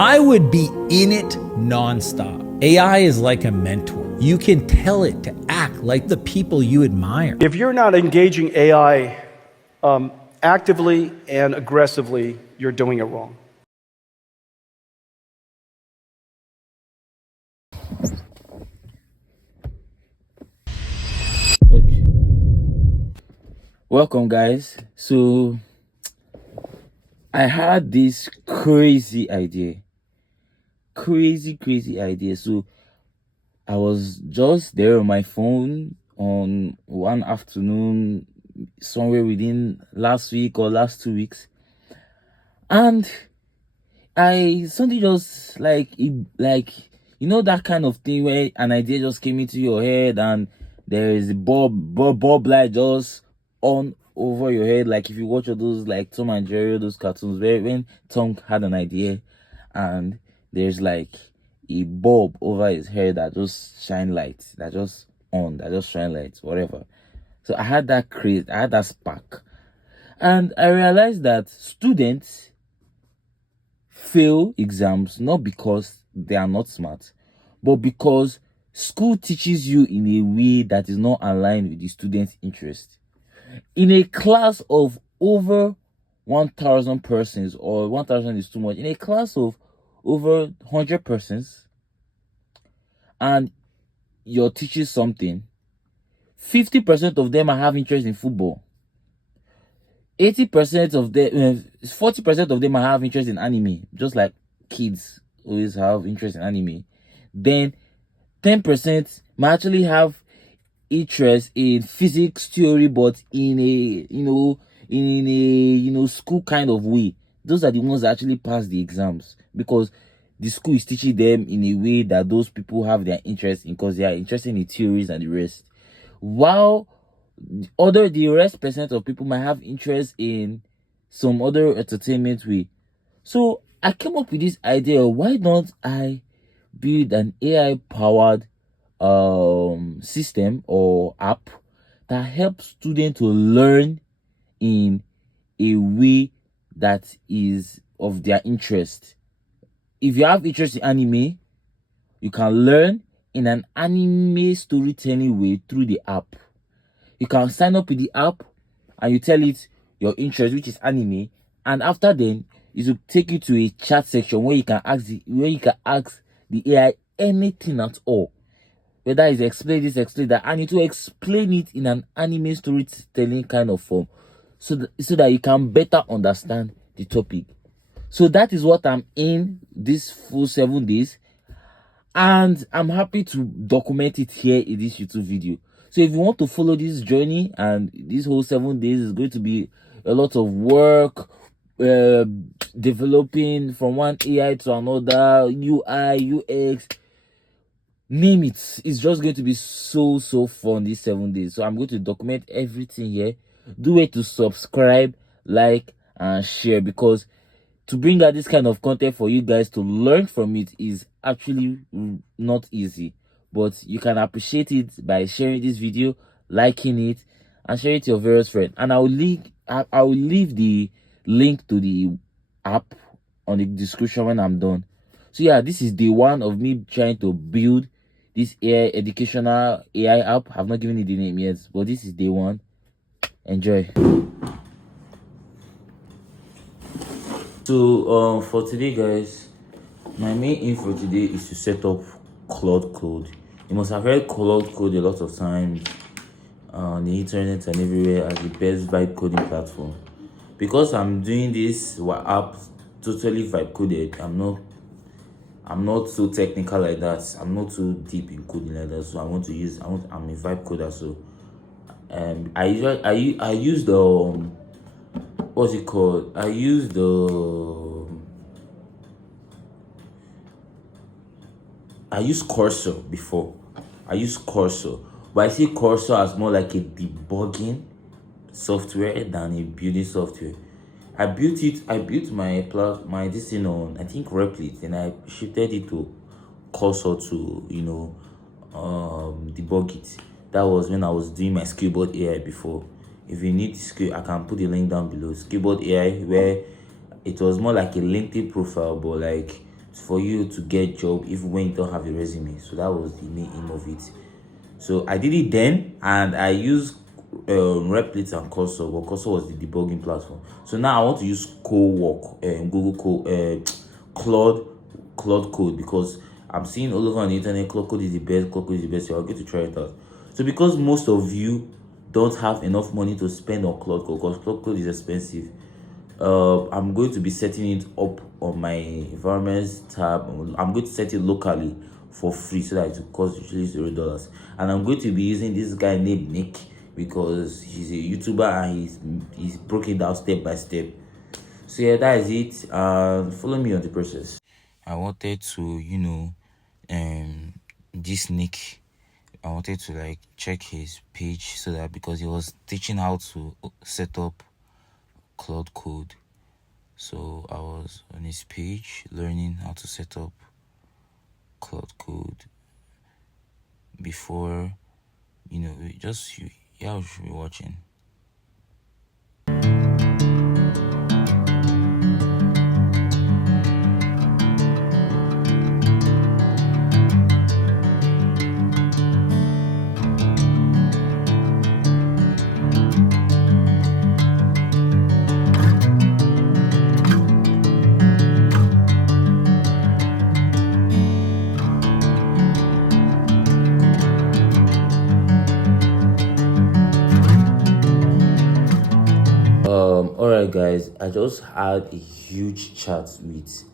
I would be in it nonstop. AI is like a mentor. You can tell it to act like the people you admire. If you're not engaging AI actively and aggressively, you're doing it wrong. Okay. Welcome, guys. So I had this crazy idea. Crazy idea. So I was just there on my phone on one afternoon, somewhere within last week or last 2 weeks, and I something just like that kind of thing where an idea just came into your head and there is a bulb light just on over your head. Like if you watch all those like Tom and Jerry, those cartoons where when Tom had an idea and there's like a bulb over his head that just shine lights, that just shine lights, whatever. So I had that spark, and I realized that students fail exams not because they are not smart, but because school teaches you in a way that is not aligned with the student's interest. In a class of over 1,000 persons, or 1,000 is too much, in a class of over 100 persons, and you're teaching something, 50% of them have interest in football. 80% of them, 40% of them have interest in anime, just like kids always have interest in anime. Then 10% might actually have interest in physics theory, but in a school kind of way. Those are the ones that actually pass the exams because the school is teaching them in a way that those people have their interest in, because they are interested in the theories and the rest. While the rest percent of people might have interest in some other entertainment way. So I came up with this idea: why don't I build an AI powered system or app that helps students to learn in a way that is of their interest. If you have interest in anime, you can learn in an anime storytelling way through the app. You can sign up with the app and you tell it your interest, which is anime, and after then it will take you to a chat section where you can ask the AI anything at all. Whether it's explain this, explain that, and it will explain it in an anime storytelling kind of form, so that you can better understand the topic. So that is what I'm in this full 7 days, and I'm happy to document it here in this YouTube video. So if you want to follow this journey, and this whole 7 days is going to be a lot of work, developing from one AI to another, UI, UX, name it. It's just going to be so fun these 7 days. So I'm going to document everything here. Do it to subscribe, like, and share, because to bring out this kind of content for you guys to learn from it is actually not easy. But you can appreciate it by sharing this video, liking it, and sharing it to your various friends. And I will leave the link to the app on the description when I'm done. So yeah, this is day 1 of me trying to build this educational AI app. I've not given it the name yet, but this is day 1. Enjoy. So for today, guys, my main aim for today is to set up Cloud Code. You must have heard Cloud Code a lot of times on the internet and everywhere as the best vibe coding platform. Because I'm doing this app totally vibe coded, I'm not so technical like that. I'm not so deep in coding like that. So I'm a vibe coder. So I use the what's it called? I use Cursor before. I use Cursor, but I see Cursor as more like a debugging software than a building software. I built my this thing on, I think, Replit, and I shifted it to Cursor to debug it. That was when I was doing my Skillboard AI before. If you need skill, I can put the link down below. Skillboard AI, where it was more like a LinkedIn profile, but like for you to get job even when you don't have a resume. So that was the main aim of it. So I did it then, and I used Replit and Cursor, but Cursor was the debugging platform. So now I want to use Cowork, Google Cloud, Cloud Code, because I'm seeing all over on the internet Cloud Code is the best, Cloud Code is the best. So I'll get to try it out. So because most of you don't have enough money to spend on Cloud Code, because Cloud Code is expensive, I'm going to be setting it up on my environments tab. I'm going to set it locally for free so that it will cost usually $0. And I'm going to be using this guy named Nick because he's a YouTuber and he's broken down step by step. So yeah, that is it. Follow me on the process. I wanted to, this Nick, I wanted to like check his page so that because he was teaching how to set up Cloud Code. So I was on his page learning how to set up Cloud Code before, you should be watching. Alright guys, I just had a huge chat with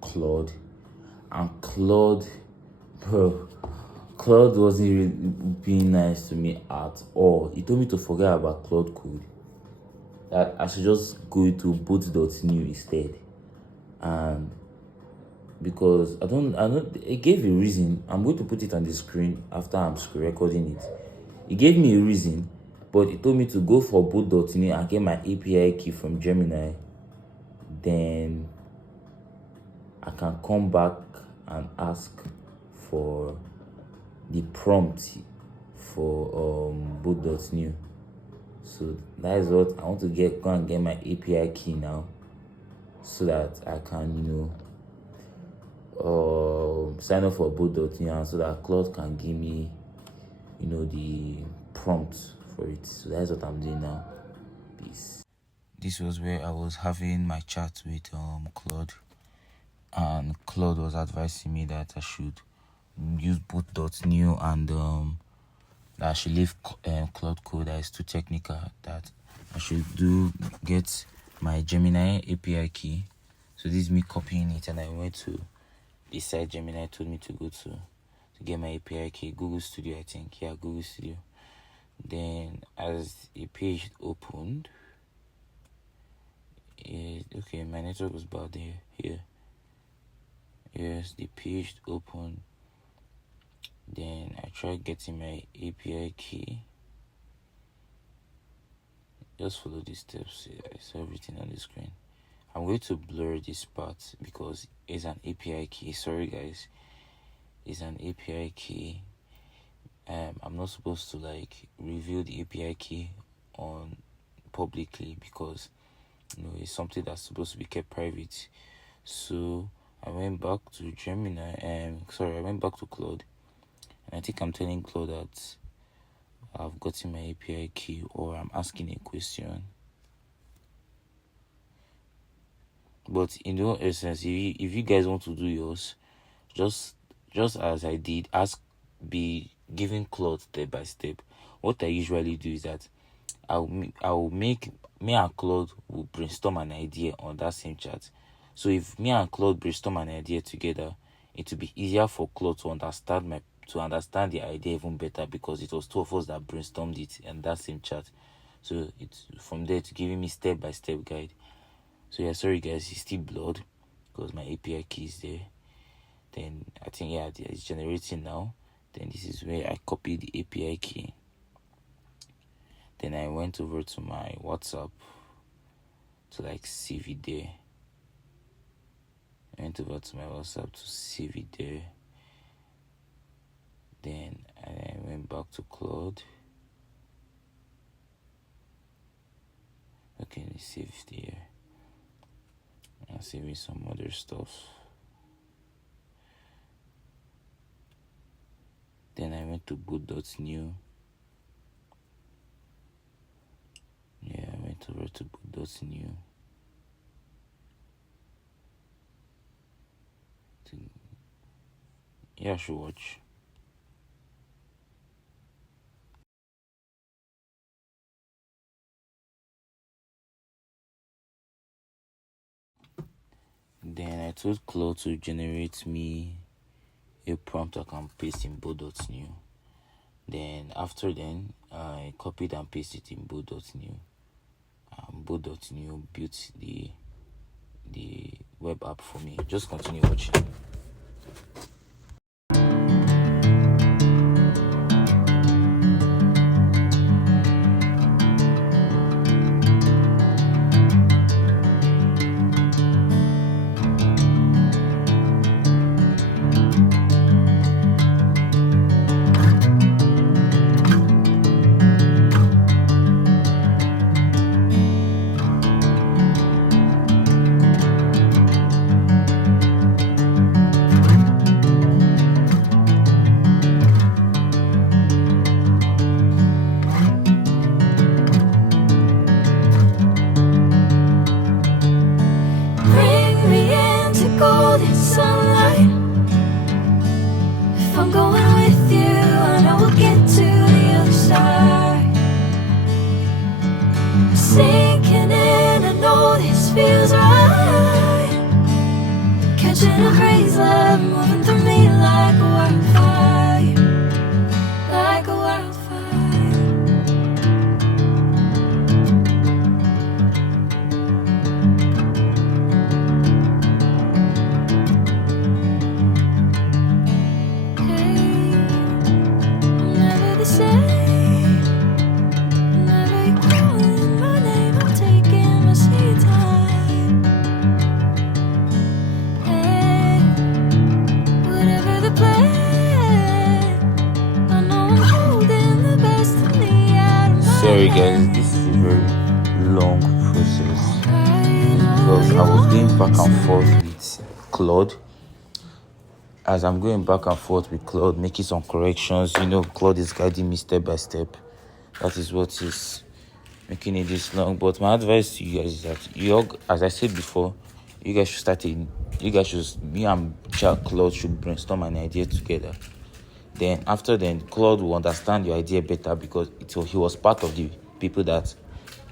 Claude, and bro, Claude wasn't really being nice to me at all. He told me to forget about Claude Code, that I should just go to boot.new instead. And because I don't, it gave a reason. I'm going to put it on the screen after I'm screen recording it. He gave me a reason, but he told me to go for boot.new and get my API key from Gemini. Then I can come back and ask for the prompt for boot.new. So that is what I want to go and get my API key now, so that I can sign up for boot.new, and so that Claude can give me the prompt for it. So that's what I'm doing now. Peace. This was where I was having my chat with Claude, and Claude was advising me that I should use boot.new and that I should leave Cloud Code that is too technical, that I should get my Gemini API key. So this is me copying it, and I went to the site Gemini told me to go to get my API key, Google Studio, I think. Yeah, Google Studio. Then as a page opened, okay, my network was bad here. Yes, the page opened. Then I tried getting my API key. Just follow these steps. I saw everything on the screen. I'm going to blur this part because it's an API key. Sorry guys, it's an API key. I'm not supposed to reveal the API key on publicly because it's something that's supposed to be kept private. So I went back to Gemini. I went back to Claude, and I think I'm telling Claude that I've gotten my API key, or I'm asking a question. But in all essence, if you guys want to do yours, just as I did, be giving Claude step by step. What I usually do is that I'll make me and Claude will brainstorm an idea on that same chat. So if me and Claude brainstorm an idea together, it will be easier for Claude to understand the idea even better, because it was two of us that brainstormed it in that same chat. So it's from there to giving me step by step guide. So yeah, sorry guys, it's still blurred because my API key is there. Then I think it's generating now. Then this is where I copy the API key. Then I went over to my WhatsApp to save it there. I went over to my WhatsApp to save it there. Then I went back to Claude. Okay, it's saved there. I'll save me some other stuff. Then I went to boot.new. Yeah, I went over to boot.new. Yeah, I should watch. Then I told Claude to generate me a prompt I can paste in boot.new. Then after then, I copied and pasted in boot.new. Boot.new built the web app for me. Just continue watching. Bring me into golden sunlight. If I'm going with you, I know we'll get to the other side. Sinking in, I know this feels right. Catching a breeze, love moving through me like a wildfire, like a wildfire. Never the same. Whenever you're calling my name, I'm taking my sweet time. Hey, whatever the plan, I know I'm holding the best of me out of my Sorry guys, hand. this is a very long process I know because I you was going back and want forth with Claude. As I'm going back and forth with Claude, making some corrections, Claude is guiding me step by step. That is what is making it this long. But my advice to you guys is that as I said before, you guys should me and Claude should brainstorm an idea together. Then after then, Claude will understand your idea better because he was part of the people that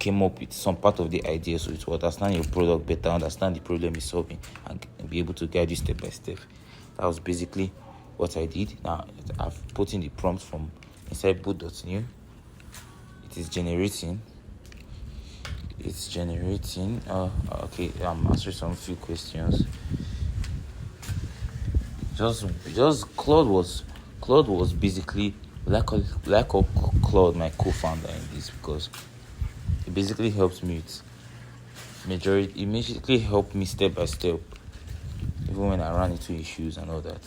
came up with some part of the idea, so it will understand your product better, understand the problem you're solving, and be able to guide you step by step. That was basically what I did. Now I've put in the prompt from inside boot.new. It is generating. It's generating. Okay, I'm answering some few questions. Just Claude was basically like Claude, my co-founder in this, because it basically helps me with majority. It basically helped me step by step, even when I ran into issues and all that.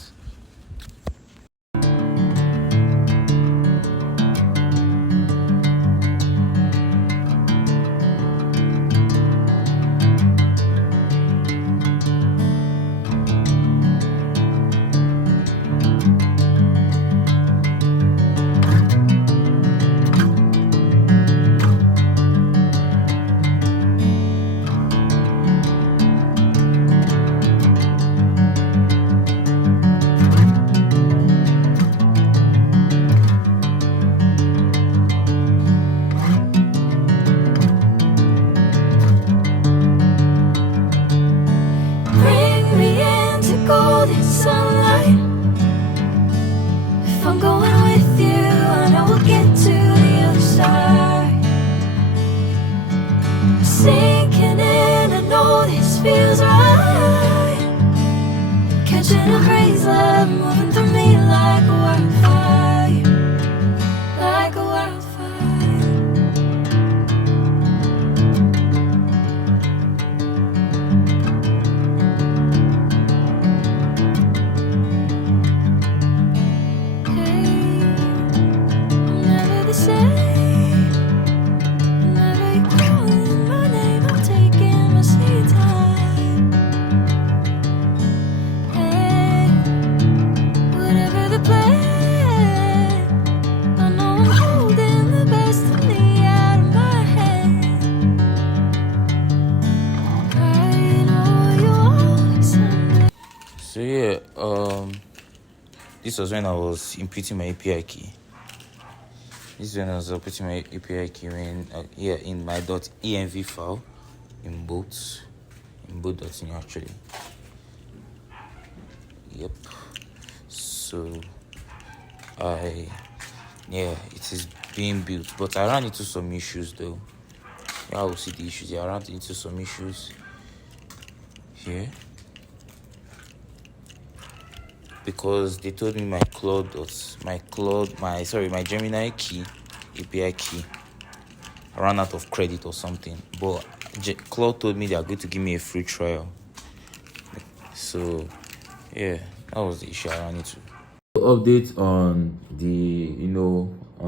Bring me into golden sunlight. If I'm going with you, I know we'll get to the other side. Sinking in, I know this feels right. Catching a breeze, love moving through me like a wildfire, like a wildfire. Never the same. Whenever you're calling my name, I'm taking my sweet time. Hey, whatever the plan, So yeah, this was when I was inputting my API key. This is when I was putting my API key in my .env file in both .new actually. Yep. So it is being built, but I ran into some issues though. I will see the issues. I ran into some issues here because they told me my Gemini key, API key, ran out of credit or something. But Claude told me they are going to give me a free trial. So yeah, that was the issue I ran into. Update on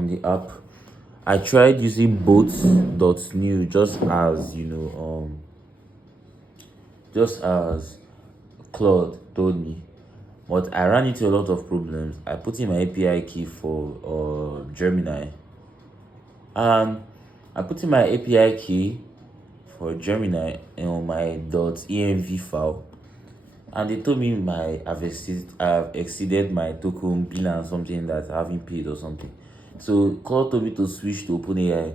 the app. I tried using both.new just as Claude told me, but I ran into a lot of problems. I put in my API key for Gemini, and I put in my API key for Gemini on my .env file, and they told me I've exceeded my token bill and something that I haven't paid or something. So Claude told me to switch to OpenAI.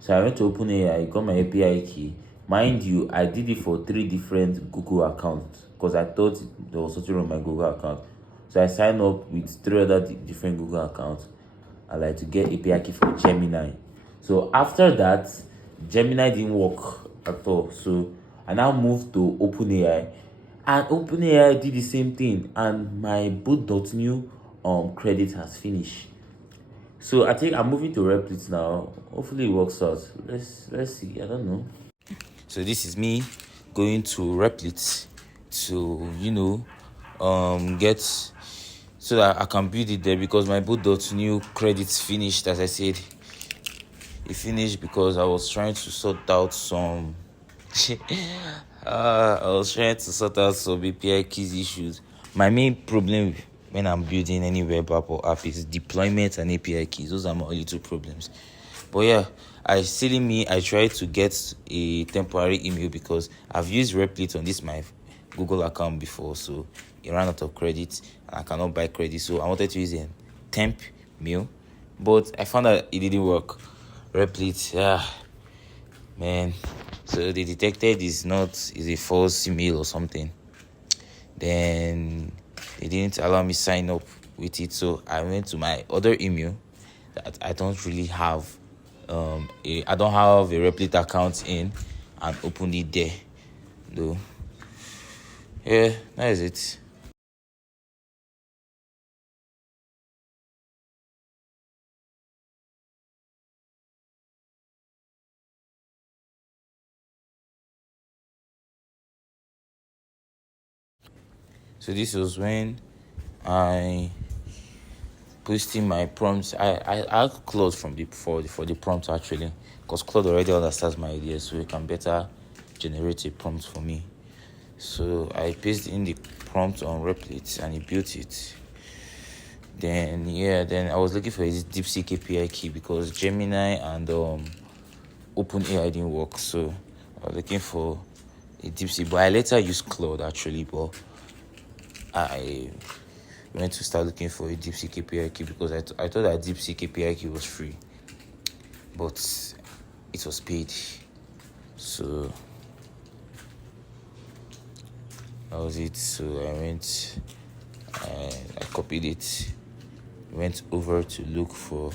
So I went to OpenAI, got my API key. Mind you, I did it for 3 different Google accounts because I thought there was something wrong with my Google account. So I signed up with 3 other different Google accounts. I like to get API key for Gemini. So after that, Gemini didn't work at all. So I now moved to OpenAI, and OpenAI did the same thing, and my boot.new credit has finished. So I think I'm moving to Replit now. Hopefully it works out. Let's see. I don't know. So this is me going to Replit to get so that I can build it there, because my boot.new credits finished. As I said, it finished because I was trying to sort out some API keys issues. My main problem when I'm building any web app or app is deployment and API keys. Those are my only 2 problems. But yeah, I tried to get a temporary email because I've used Replit on my Google account before, so it ran out of credit and I cannot buy credit. So I wanted to use a temp mail, but I found that it didn't work. Replit, man. So they detected is a false email or something. Then they didn't allow me sign up with it. So I went to my other email that I don't really have. I don't have a Replit account in, and opened it there. Though. Yeah, that is it. So this was when I posted my prompts. I asked Claude for the prompt actually, because Claude already understands my ideas, so he can better generate a prompt for me. So I pasted in the prompt on Replit and he built it. Then I was looking for his DeepSeek API key because Gemini and OpenAI didn't work. So I was looking for a DeepSeek, but I later used Claude actually. But I went to start looking for a DeepSeek API key because I thought that DeepSeek API key was free, but it was paid. So that was it. So I copied it, went over to look for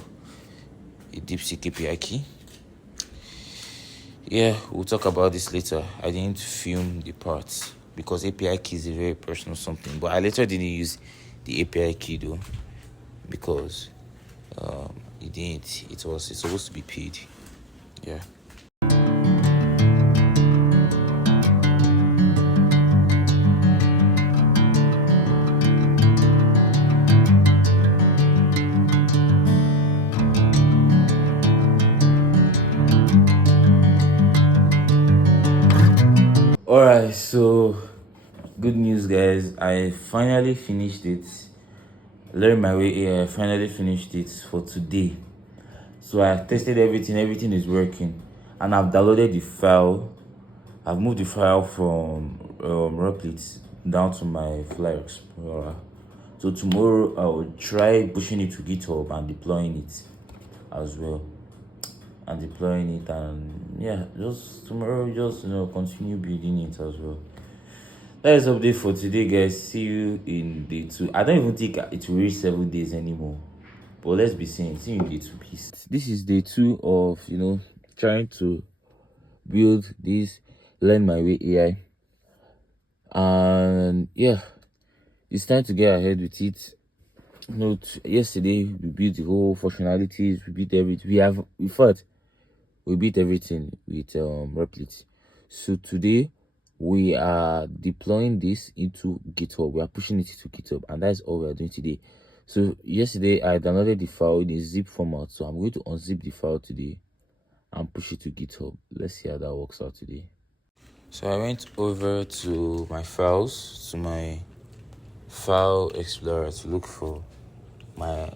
a DeepSeek API key. Yeah, we'll talk about this later. I didn't film the parts because API key is a very personal something, but I later didn't use the API key though because it's supposed to be paid. Yeah. Alright, so good news guys, I finally finished it. Learn my way here. I finally finished it for today. So I tested everything is working, and I've downloaded the file. I've moved the file from Replit down to my Fly Explorer. So tomorrow I will try pushing it to GitHub and deploying it as well. And deploying it, and yeah, just tomorrow, just continue building it as well. That is update for today, guys. See you in day 2. I don't even think it will reach 7 days anymore. But let's be seeing. See you in day 2, please. This is day 2 of trying to build this Learn My Way AI. And yeah, it's time to get ahead with it. Yesterday we built the whole functionalities, we built everything. We built everything with Replit. So today we are deploying this into GitHub. We are pushing it into GitHub, and that's all we are doing today. So yesterday I downloaded the file in a zip format, so I'm going to unzip the file today and push it to GitHub. Let's see how that works out today. So I went over to my files, to my file explorer, to look for my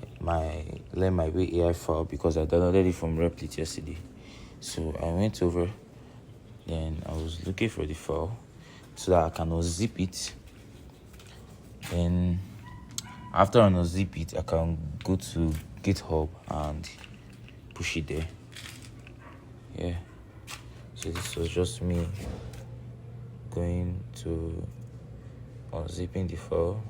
Learn My Way AI file, because I downloaded it from Replit yesterday. So I went over, then I was looking for the file so that I can unzip it. Then after I unzip it, I can go to GitHub and push it there. Yeah. So this was just me going to unzipping the file.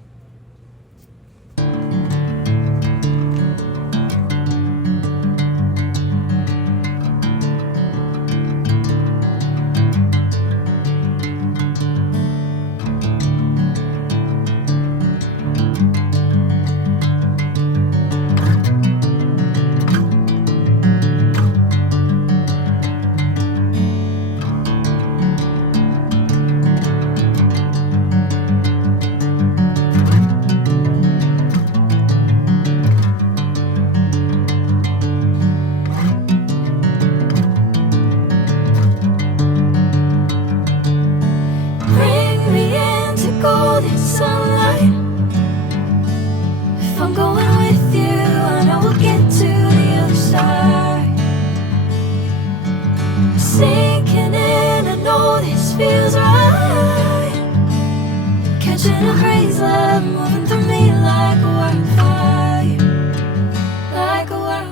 Bring me into golden sunlight. If I'm going with you, I know we'll get to the other side. Sinking in, I know this feels right. Catching a breeze, love moving through me like a wildfire, like a wildfire.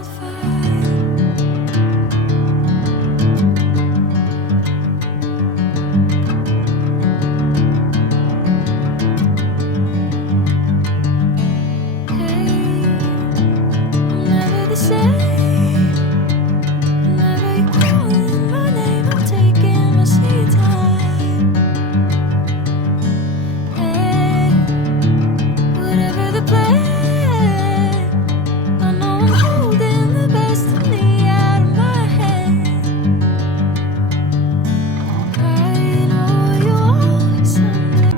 I'm never the same. Whenever you're calling my name, I'm taking my sweet time. Hey, whatever the plan, I know I'm holding the best of me out of my hand. I know you always someday.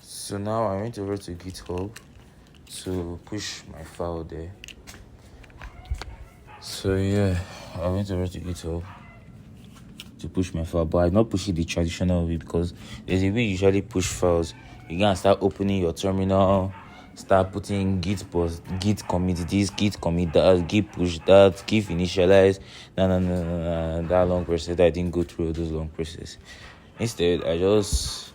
So now I went over to GitHub to push my file there. So yeah, I went over to GitHub to push my file, but I not push it the traditional way, because there's a way you usually push files. You can start opening your terminal, start putting git post, git commit this, git commit that, git push that, git initialize. No, that long process. I didn't go through all those long process. Instead, I just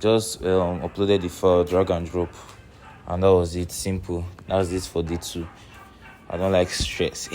uploaded the file, drag and drop, and that was it. Simple. That was it for day 2. I don't like stress.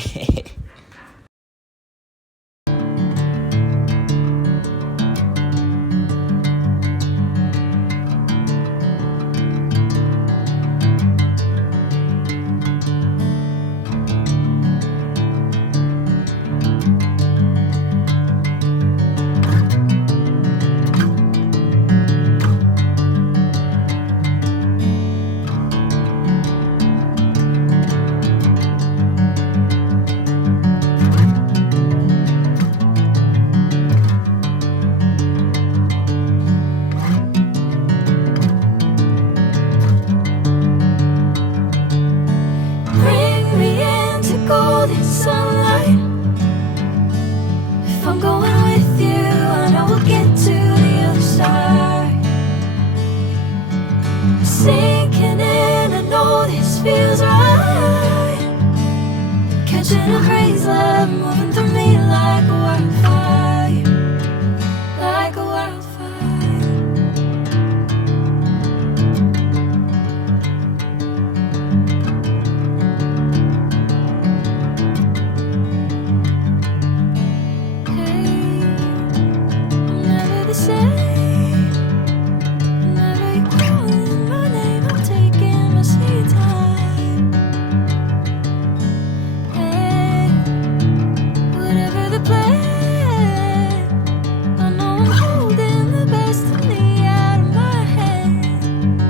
say. Whenever you're calling my name, I'm taking my sweet time. Hey, whatever the plan, I know I'm holding the best of me out of my hand.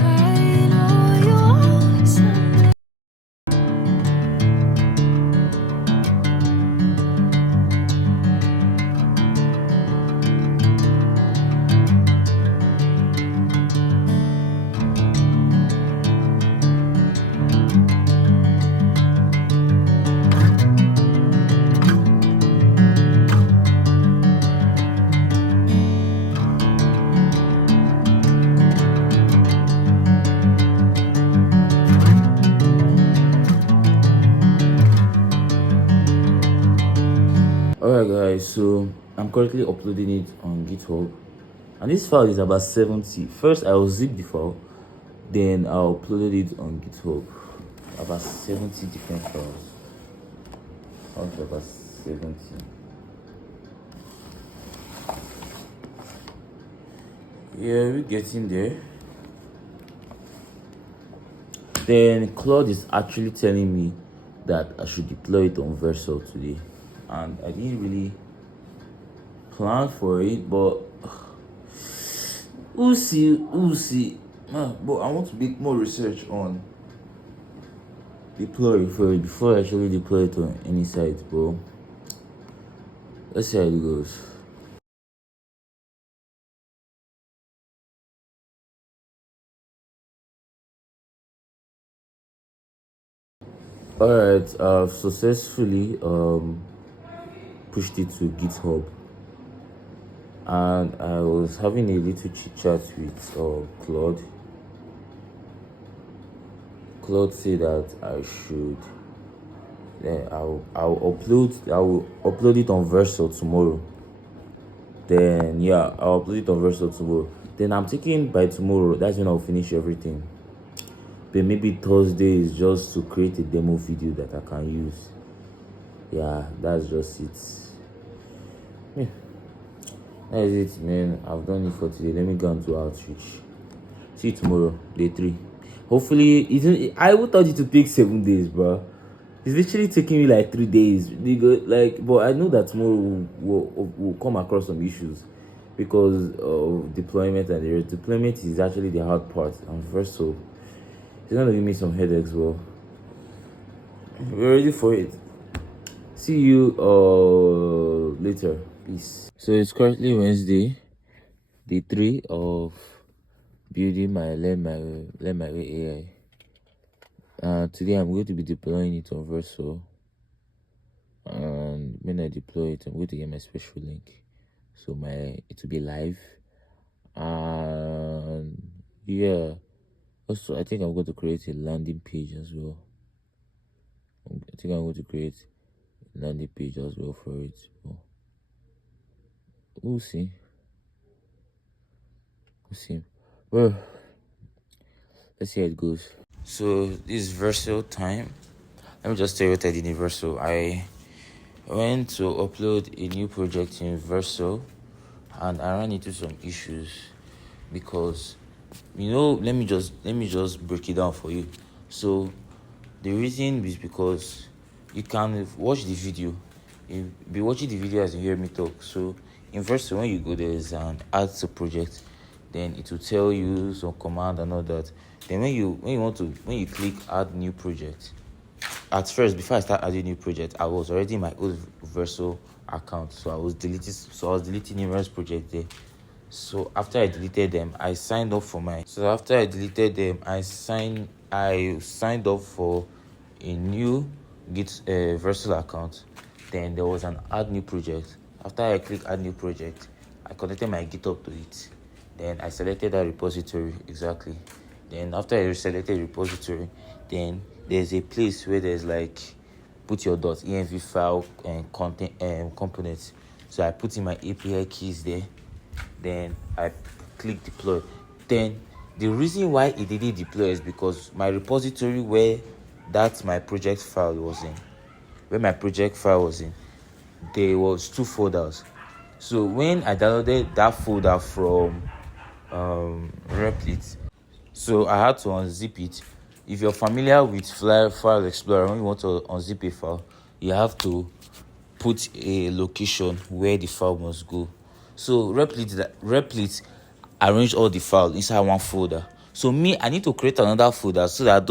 I know you'll always someday. Alright guys, so I'm currently uploading it on GitHub, and this file is about 70. First I will zip the file, then I'll upload it on GitHub. About 70 different files. Okay, about 70. Yeah, we're getting there. Then Claude is actually telling me that I should deploy it on Vercel today, and I didn't really plan for it, but we'll see. But I want to make more research on deploying for it before I actually deploy it on any site, bro. Let's see how it goes. Alright, I've successfully pushed it to GitHub, and I was having a little chit chat with Claude. Claude said that I should. I will upload it on Vercel tomorrow. Then yeah, I'll upload it on Vercel tomorrow. Then I'm thinking by tomorrow, that's when I'll finish everything. But maybe Thursday is just to create a demo video that I can use. Yeah, that's just it. Yeah. That is it, man. I've done it for today. Let me go on to outreach. See you tomorrow, day 3. Hopefully, I would thought it to take 7 days, bro. It's literally taking me like 3 days. But I know that tomorrow we'll come across some issues because of deployment, and the deployment is actually the hard part. And first, so it's gonna give me some headaches, bro. We're ready for it. See you later. Peace. So it's currently Wednesday, day 3 of building my Learn My Way AI. Today I'm going to be deploying it on Vercel, and when I deploy it, I'm going to get my special link, so it will be live. And yeah, also I think I'm going to create a landing page as well. I think I'm going to create a landing page as well for it. We'll see. Well, let's see how it goes. So this is Vercel time. Let me just tell you what I did in Vercel. I went to upload a new project in Vercel, and I ran into some issues because, let me just break it down for you. So the reason is because you can watch the video. You'll be watching the video as you hear me talk. So in Vercel, when you go, there's an add to project, then it will tell you some command and all that. Then when you click add new project, at first, before I start adding new project, I was already in my old Vercel account, so I was deleting numerous projects there. So after I deleted them, I signed up for a new Vercel account. Then there was an add new project. After I clicked add new project, I connected my GitHub to it. Then I selected that repository exactly. Then after I selected repository, then there's a place where there's like put your .env file and content components. So I put in my API keys there. Then I click deploy. Then the reason why it didn't deploy is because my repository where my project file was in, there was 2 folders. So when I downloaded that folder from Replit, so I had to unzip it. If you're familiar with File Explorer, when you want to unzip a file, you have to put a location where the file must go. So Replit arrange all the files inside one folder. So I need to create another folder so that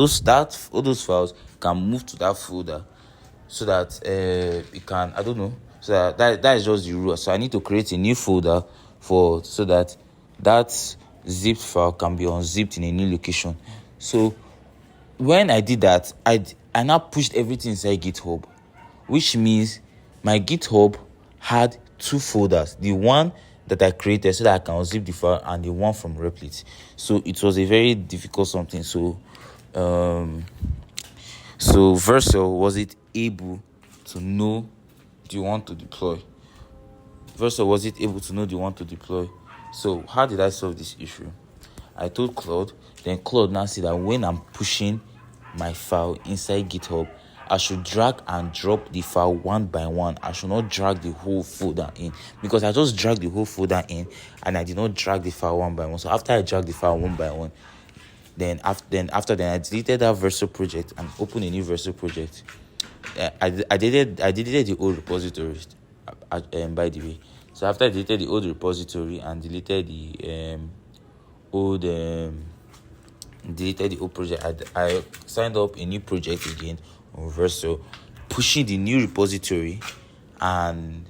all those files can move to that folder, so that it can, I don't know, so that is just the rule. So I need to create a new folder so that zipped file can be unzipped in a new location. So when I did that, I now pushed everything inside GitHub, which means my GitHub had two folders: the one that I created so that I can unzip the file, and the one from Replit. So it was a very difficult something. So Vercel wasn't able to know the one to deploy. So how did I solve this issue? I told Claude, then Claude now said that when I'm pushing my file inside GitHub, I should drag and drop the file one by one. I should not drag the whole folder in, because I just dragged the whole folder in and I did not drag the file one by one. So after I dragged the file one by one, then I deleted that Vercel project and opened a new Vercel project. I deleted the old repository, by the way. So after I deleted the old repository and deleted the old project, I signed up a new project again on Vercel, pushing the new repository and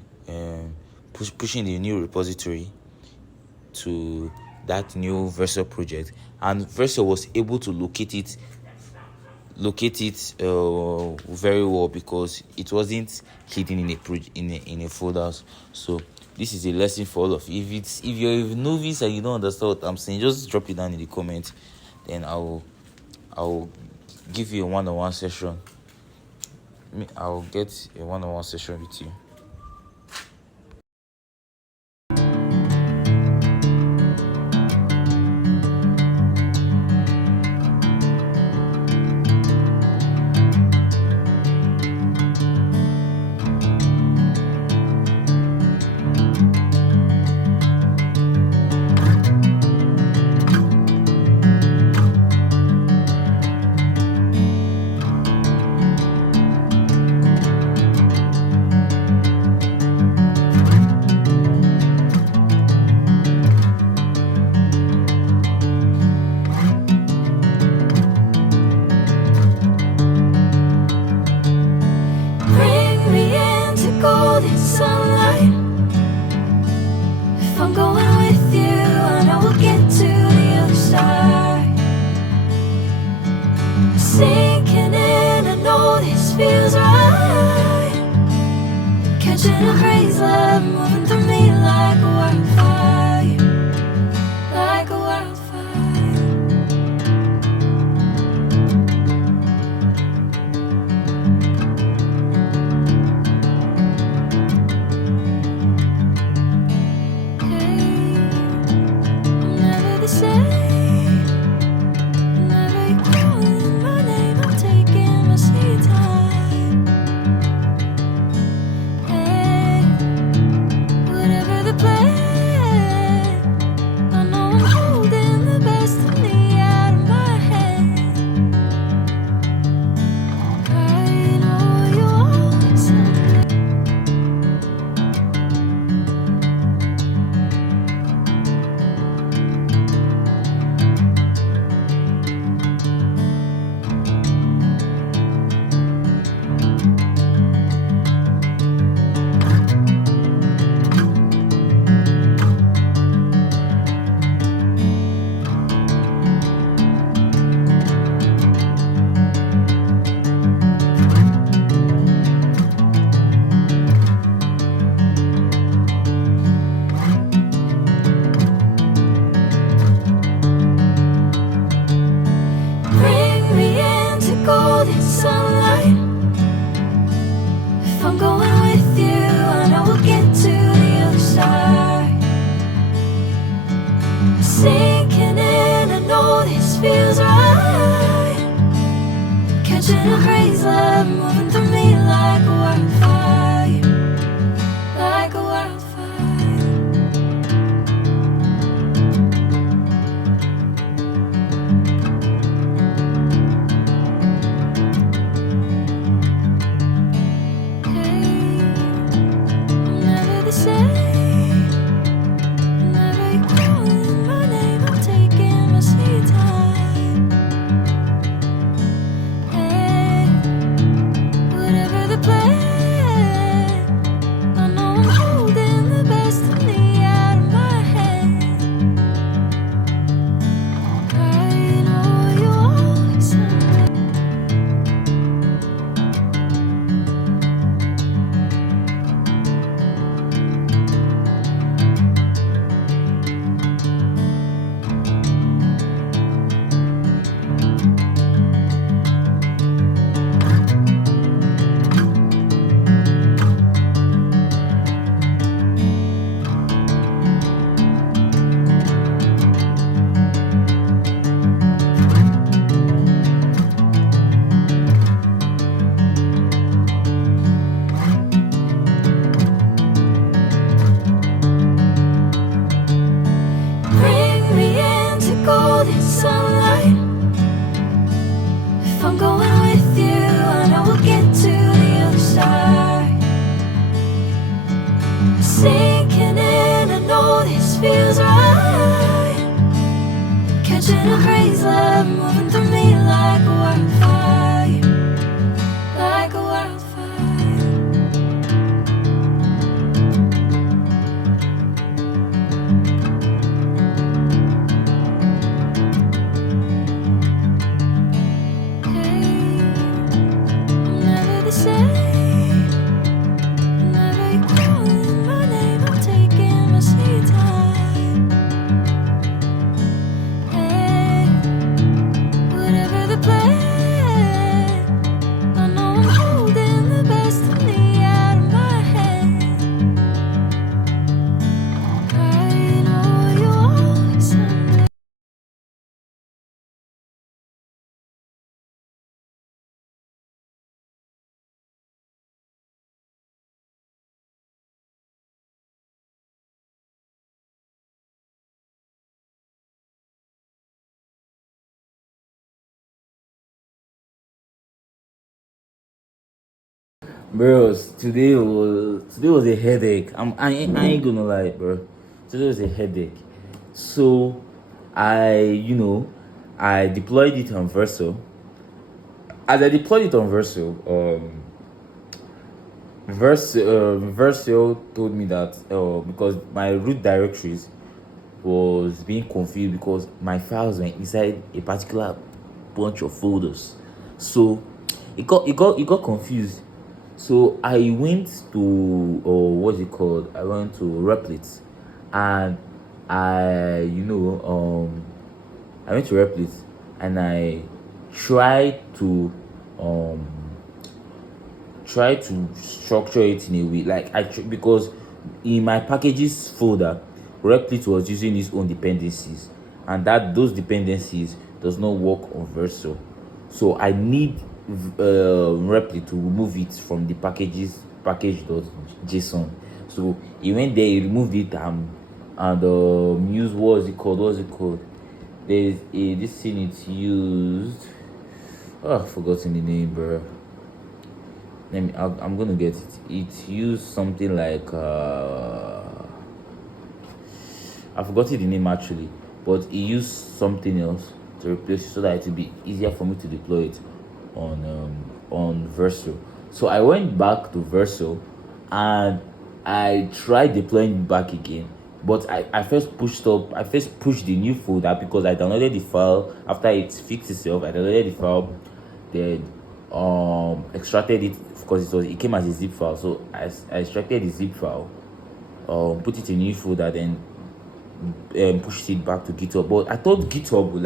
pushing the new repository to that new Vercel project, and Vercel was able to locate it very well, because it wasn't hidden in a folder. So this is a lesson for all of you. If you're a novice and you don't understand what I'm saying, just drop it down in the comments, then I'll give you a one-on-one session. I'll get a one-on-one session with you. Bring me into golden sunlight. If I'm going with you, I know we'll get to the other side. Sinking in, I know this feels right. Catching a breeze, love moving through me like a wildfire, like a wildfire. I'm never the same. Whenever you're calling my name, I'm taking my sweet time. Hey, whatever the plan, I know I'm holding the best of me out of my hand. I know you want something. Bring me into golden sunlight. If I'm going with you, I know we'll get to the other side. Sinking in, I know this feels right. Catching a breeze, love moving through me like a wildfire, like a wildfire. the same. Whenever you're calling my name, I'm taking my sweet time. Hey, whatever the plan, I know I'm holding the best of me out of my head. I know you always someday. Bring me into golden sunlight. If I'm going with you, I know we'll get to the other side. Sinking in, I know this feels right. Catching a breeze, love moving through me like a wildfire, like a wildfire. Hey, I'm never the same. Whenever you're calling my name, I'm taking my sweet time. Hey, whatever the plan, I know I'm holding the best of me out of my head. I know you always someday. Bro, today was a headache. I ain't gonna lie, bro. Today was a headache. So I deployed it on Verso. As I deployed it on Verso, Verso told me that because my root directories was being confused because my files were inside a particular bunch of folders, so it got confused. So I went to what's it called? I went to Replit, and I went to Replit, and I tried to um try to structure it in a way like because in my packages folder, Replit was using its own dependencies, and that those dependencies does not work on Verso. So I need Replit to remove it from the package.json. So he went there, he removed it, and used what's it called? There's this thing it's used. Oh, I've forgotten the name, bro. I'm gonna get it. It used something like I forgot the name actually, but it used something else to replace it so that it would be easier for me to deploy it on Verso. So I went back to Verso, and I tried deploying it back again. But I first pushed the new folder because I downloaded the file after it fixed itself. I downloaded the file, then extracted it because it came as a zip file. So I extracted the zip file, put it in a new folder, then pushed it back to GitHub. But I thought GitHub would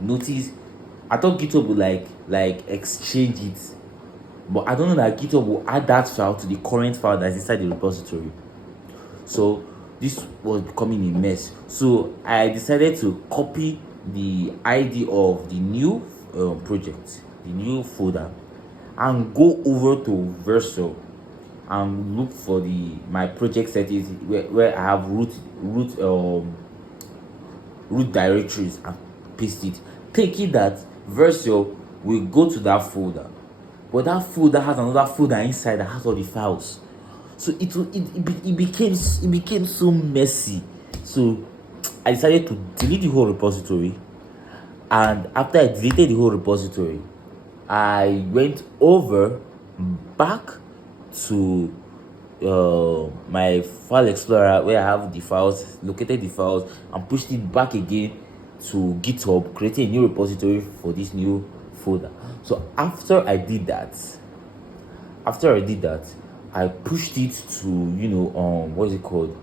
notice. I thought GitHub would exchange it, but I don't know that GitHub will add that file to the current file that's inside the repository. So this was becoming a mess. So I decided to copy the ID of the new project, the new folder, and go over to Verso and look for my project settings where I have root directories, and paste it, thinking that Verso will go to that folder. But that folder has another folder inside that has all the files. So it became so messy. So I decided to delete the whole repository, and after I deleted the whole repository, I went over back to my file explorer where I have the files, located the files, and pushed it back again to GitHub, creating a new repository for this new folder. So after I did that, I pushed it to, what's it called?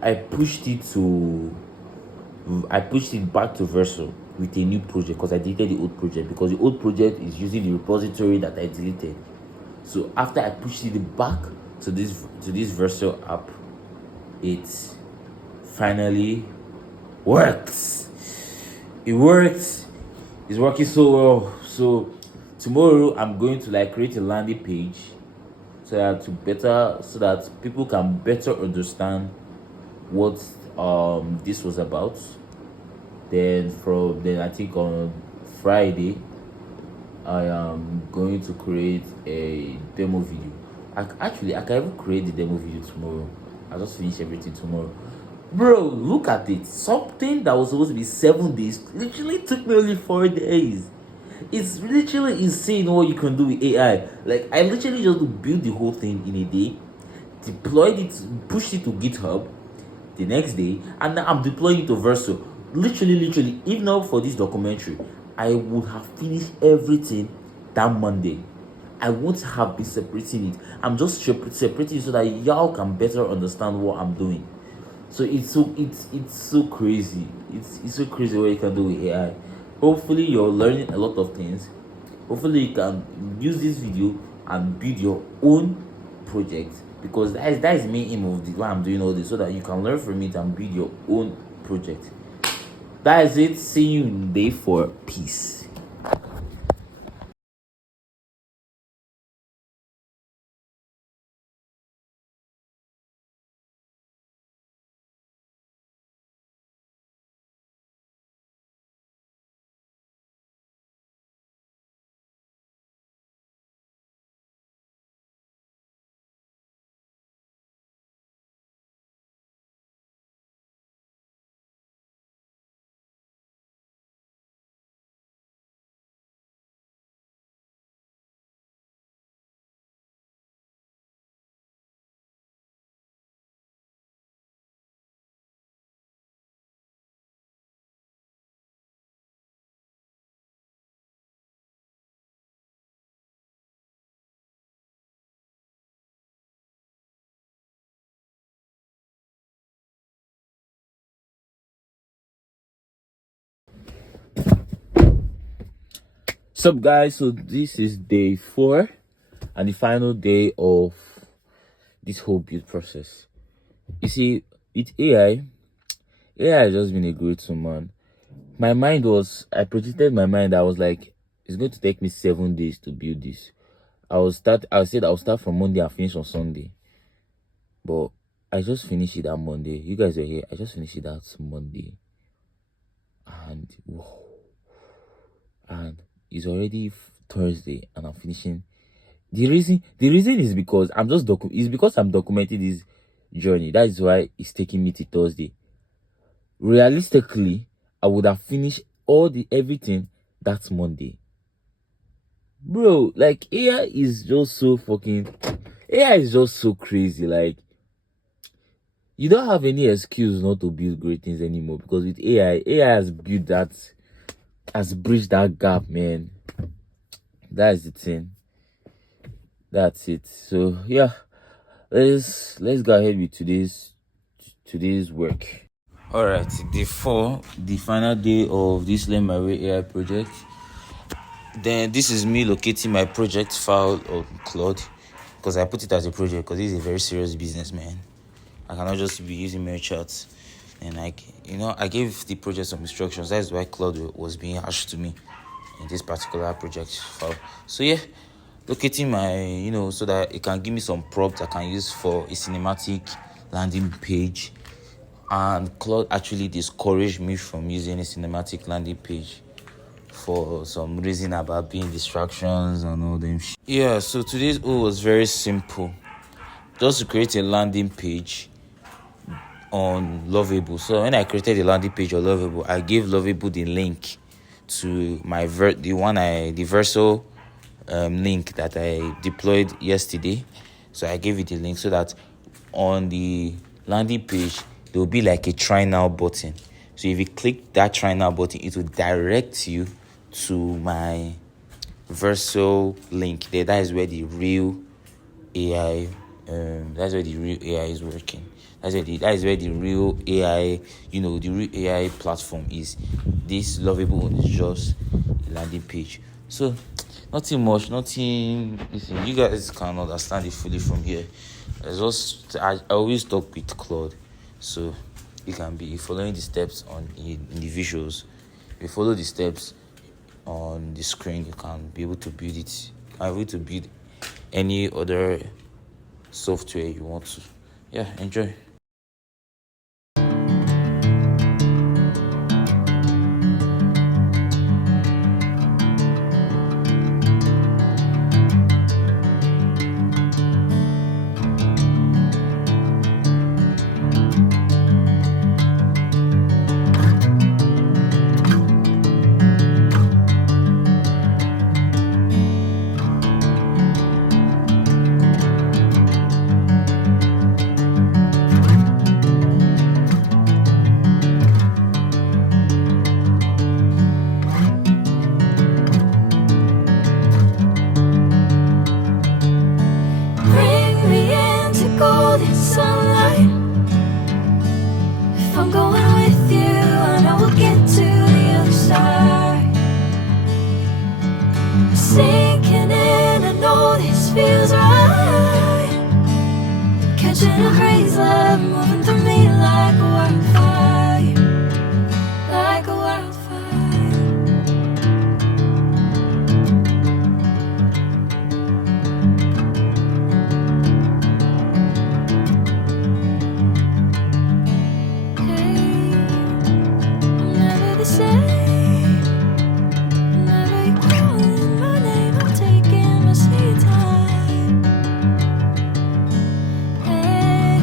I pushed it back to Verso with a new project, because I deleted the old project, because the old project is using the repository that I deleted. So after I pushed it back to this Verso app, it finally works. It works. It's working so well. So tomorrow I'm going to create a landing page so that people can better understand what this was about. Then I think on Friday I am going to create a demo video. I can even create the demo video tomorrow. I'll just finish everything tomorrow. Bro, look at it. Something that was supposed to be 7 days literally took me only 4 days. It's literally insane what you can do with AI. Like, I literally just built the whole thing in a day, deployed it, pushed it to GitHub the next day, and now I'm deploying it to Verso. Literally, if not for this documentary, I would have finished everything that Monday. I won't have been separating it. I'm just separating it so that y'all can better understand what I'm doing. So it's so crazy. It's so crazy what you can do with AI. Hopefully you're learning a lot of things. Hopefully you can use this video and build your own project, because that is the main aim of why I'm doing all this, so that you can learn from it and build your own project. That is it. See you in day 4. Peace. Sup guys, so this is day 4 and the final day of this whole build process. You see, with AI has just been a great tool, man. I predicted my mind. I was like, it's going to take me 7 days to build this. I said I'll start from Monday and finish on Sunday. But I just finished it that Monday. You guys are here. I just finished it that Monday. And whoa. And it's already Thursday and I'm finishing. The reason is because I'm documenting this journey. That is why it's taking me to Thursday. Realistically, I would have finished everything that Monday. Bro, like AI is just so crazy. Like, you don't have any excuse not to build great things anymore, because with AI has bridged that gap, man. That's the thing. That's it. So yeah, let's go ahead with today's work. All right, day 4, the final day of this Learn My Way AI project. Then this is me locating my project file on Claude, because I put it as a project because this is a very serious business, man. I cannot just be using mere charts. And I gave the project some instructions. That's why Claude was being harsh to me in this particular project file. So yeah, locating my, so that it can give me some prompts I can use for a cinematic landing page. And Claude actually discouraged me from using a cinematic landing page for some reason about being distractions and all them. Yeah, so today's O was very simple. just to create a landing page on Lovable. So when I created the landing page on Lovable, I gave Lovable the link to my the Verso link that I deployed yesterday. So I gave it a link so that on the landing page there will be like a try now button. So if you click that try now button, it will direct you to my Verso link. There, that is where the real AI. That's where the real AI is working. That is where the real AI, the real AI platform is. This Lovable one is just a landing page. So nothing much, nothing. Listen, you guys can understand it fully from here. I always talk with Claude, so you can be following the steps in the visuals. If you follow the steps on the screen, you can be able to build it. You can be able to build any other software you want to. Yeah, enjoy. Bring me into golden sunlight. If I'm going with you, I know we'll get to the other side. Sinking in, I know this feels right. Catching a crazy love moving through me like a wildfire, like a wildfire. Never the same. Whenever you're calling my name, I'm taking my sweet time. Hey,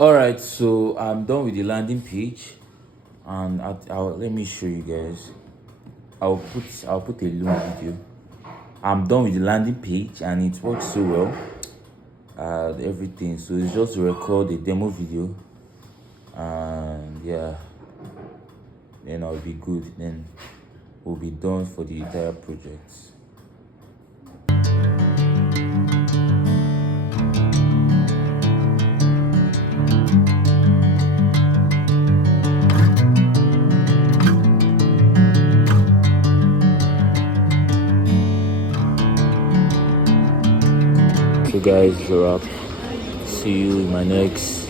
All right, so I'm done with the landing page, and let me show you guys. I'll put a long video. I'm done with the landing page, and it works so well. Everything. So it's just to record a demo video, and yeah, then I'll be good. Then we'll be done for the entire project. So guys, it's a wrap. See you in my next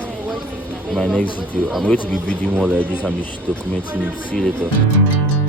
video. I'm going to be building more like this and be documenting it. See you later.